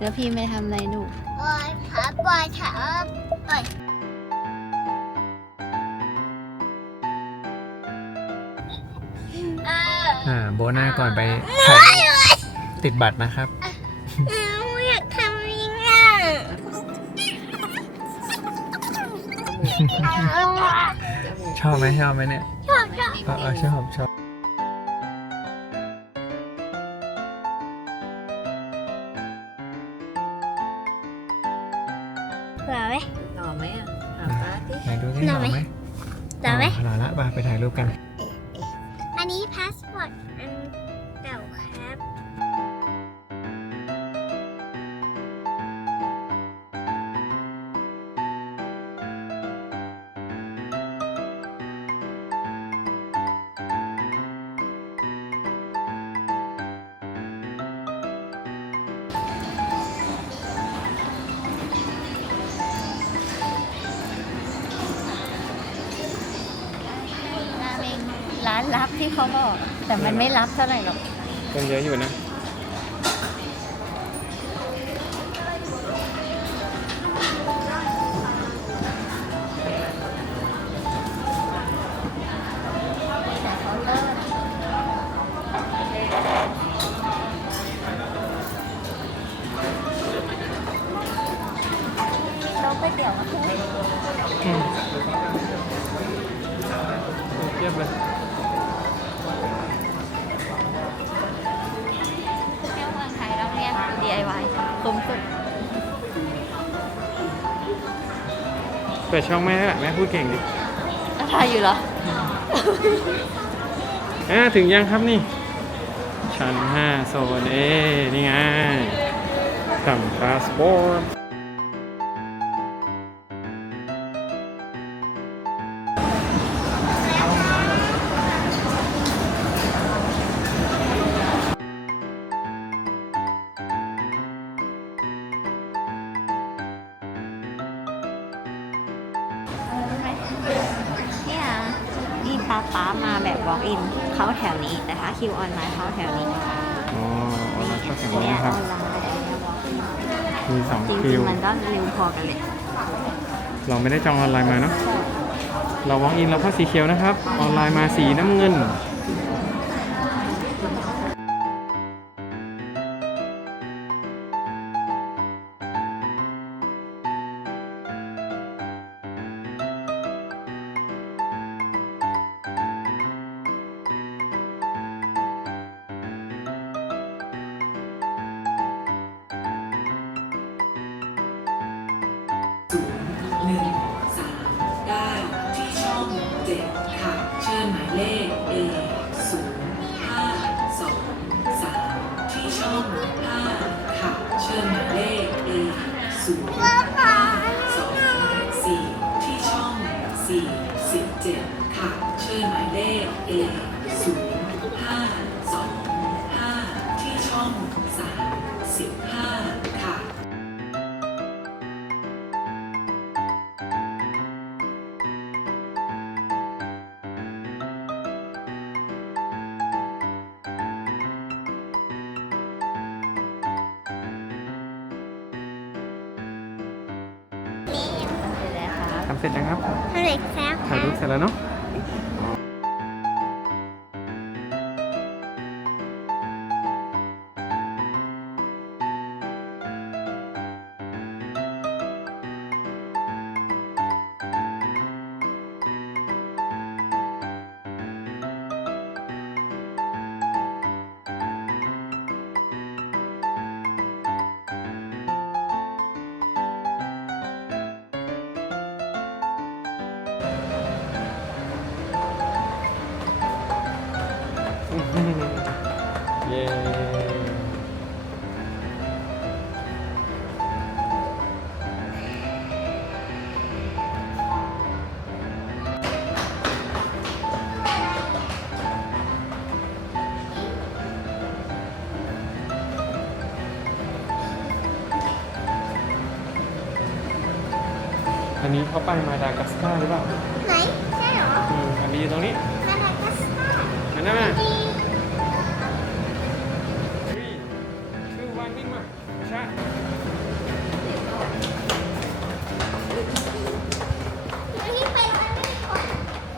แล้วพี่ไม่ทำอะไรลูกบอยขาบอยขาบอยเอออ่าโบน่าก่อนไปถ่ายรูปติดบัตรนะครับเอาอยากทำยังไงเอาอะชอบไหมชอบไหมเนี่ยชอบชอบ เออเออชอบชอบ หล่อไหมหล่อไหมอะถามป้าดิไหนดูสิหหล่ล่ออไหมไหมหล่อไหมหล่อละไปไปถ่ายรูปกัน อันนี้พาสปอร์ตานลับที่เขาบอกแต่มันไม่ลับเท่าไหร่หรอกคนเยอะอยู่นะแต่เขาเลิกเราไปเดี๋ยวมาคุยอืมเทียบเลย เที่ยวเมืองไทยเราเรียก DIY คุ้มสุดเปิดช่องแม่ด้วยแม่พูดเก่งดิอะไรอยู่เหรอ อ่าถึงยังครับนี่ ชั้น5โซนเอนี่ไงสั่งพาสปอร์ต นี่ป้าป้ามาแบบ walk in เข้าแถวนี้แต่ถ้าคิวออนไลน์เข้าแถวนี้อ๋อออนไลน์ชอบแข่งเนี่นี้ยนะครับ ออนไลน์อันเนี้ย walk in มีสองจริคิงวๆมันก็เร็วพอกันเลยเราไม่ได้จองออนไลน์มาเนาะ เราวองอินเราเข้าสีเขียวนะครับ ออนไลน์มาสีน้ำเงิน หนึ่งสามเก้ที่ช่องเจ็ดค่ะ เชิญหมายเลข A ศูนย์ห้าสองสามที่ช่องห้าค่ะ เชิญหมายเลข A ศูนย์ห้าสองสี่ที่ช่องสี่สิบเจ็ดค่ะ เชิญหมายเลข A เสร็จยังครับทะเลแซ่บคถ่ายรัรูบปเสร็จแล้วเนาะ เย้อันนี้เขาไปมาดากัสการ์หรือเปล่าไหน ใช่เหรออืมอันนี้อยู่ตรงนี้ มาดากัสการ์อันนั้นน่ะนี่